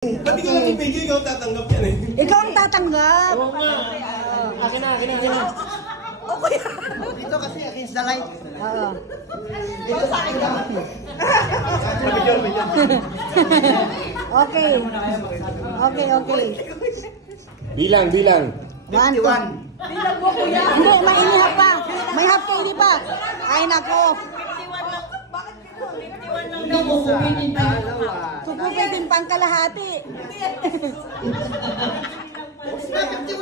Ba't ikaw lang ibigay, ikaw tatanggap yan eh. Ikaw ang tatanggap. Oo nga. Akin na. Okay. Dito kasi against the light. Oo. Dito sa akin naman. Okay. Bilang. 51. Bilang mo kuya. Hindi, may inihap pa. May half KD pa. Ay nako. 51 lang dalawa. Kukupitin pang kalahati. 51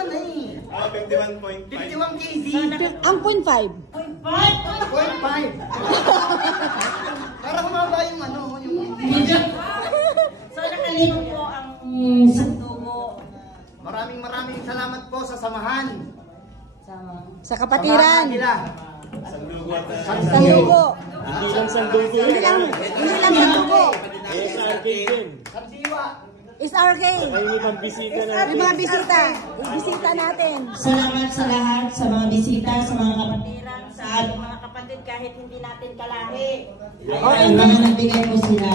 na eh. 51.5. 51 kg. Ang 0.5. 0.5. Para humaba yung ano, yung... So nakalino po ang sandugo. Maraming salamat po sa samahan. Sa kapatiran. Nila. Sandugo at Sandugo. hindi lang sandugo yun. Hindi lang sandugo. SRK din. Kapsiwa. SRK. May ibang bisita na. May mga bisita. Bisita natin. Salamat sa lahat, sa mga bisita, sa mga kapatiran, sa ating mga kapatid kahit hindi natin kalahi. Ayan, mga nagbigay po sila.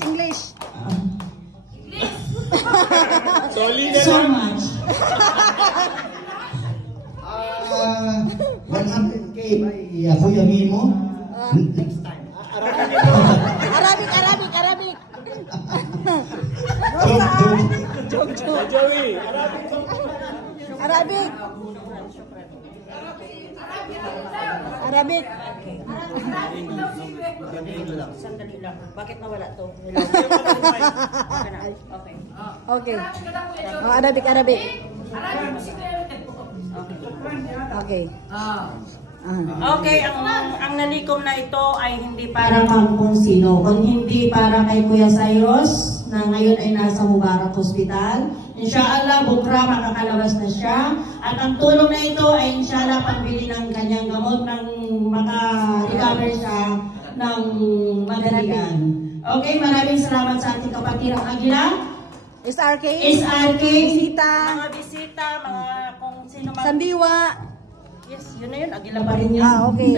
English. Solid na So lang. much. 100k by Kuya Mimo. Next time. Arabic. Joey, Arabic. Sandali lang. Bakit nawala to? Okay. Okay. Arabic. Okay. Okay, ang nalikom na ito ay hindi para kung sino, kung hindi para kay Kuya Cyrus na ngayon ay nasa Mubarak Hospital. Inshallah, bukra makakalabas na siya. At ang tulong na ito ay inshallah pambili ng kanyang gamot nang maka-recover siya ng madalian. Okay, maraming salamat sa ating kapatirang Aguila. SRK. Bisita. Bisita. Mga bisita, mga kung sino man. Sandiwa. Yes, yun na yun. Aguila pa rin yun. Okay.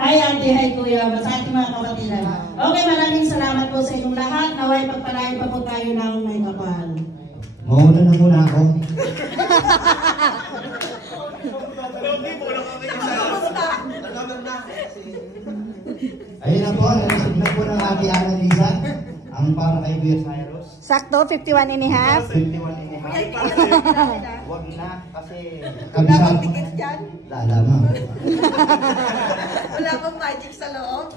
Hi, Ate. Hi, Kuya. Sa ating mga kapatiran. Okay, maraming salamat po sa inyong lahat. Naway pagpalain pa po tayo ng may kapal. Mauna na muna ako. Ayun na po, narisip na po ng Ate Annalisa. Ang para kay Kuya Cyrus. Sakto, 51 and a half. 51 and a half. Huwag na, kasi... Wala bang tickets dyan? Wala ma. Wala bang magic sa loob?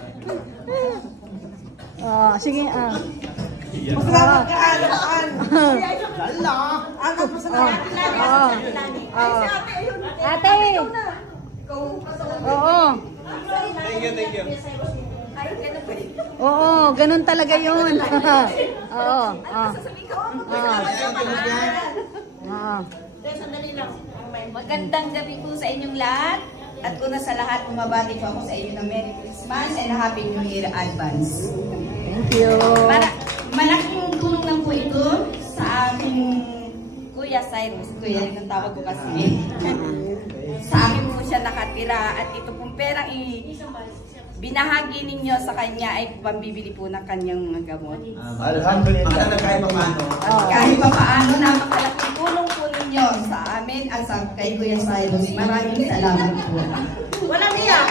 Sige. Magkakaroon ka alamaan. Lala! Ano po sa lahat? Ay, si ate, ayun. Ate. Oo. Thank you. Ay, ganun ba yun? Oo, ganun talaga yun. Oo. Sasabihin ko, Sandali lang. Magandang gabi po sa inyong lahat. At una sa lahat, umabati po ako sa inyo ng Merry Christmas and Happy New Year advance. Thank you. Malaking tulong lang po ito sa aking Kuya Cyrus. Kuya rin ang tawag ko kasi. Sa akin po siya nakatira at ito pong perang binahagi ninyo sa kanya ay pambibili po ng kanyang mga gamot. Alhamdulillah. At kahit pa paano, napakalaking tulong po ninyo sa amin at sa kay Kuya Cyrus. Maraming salamat po. Walang iyak.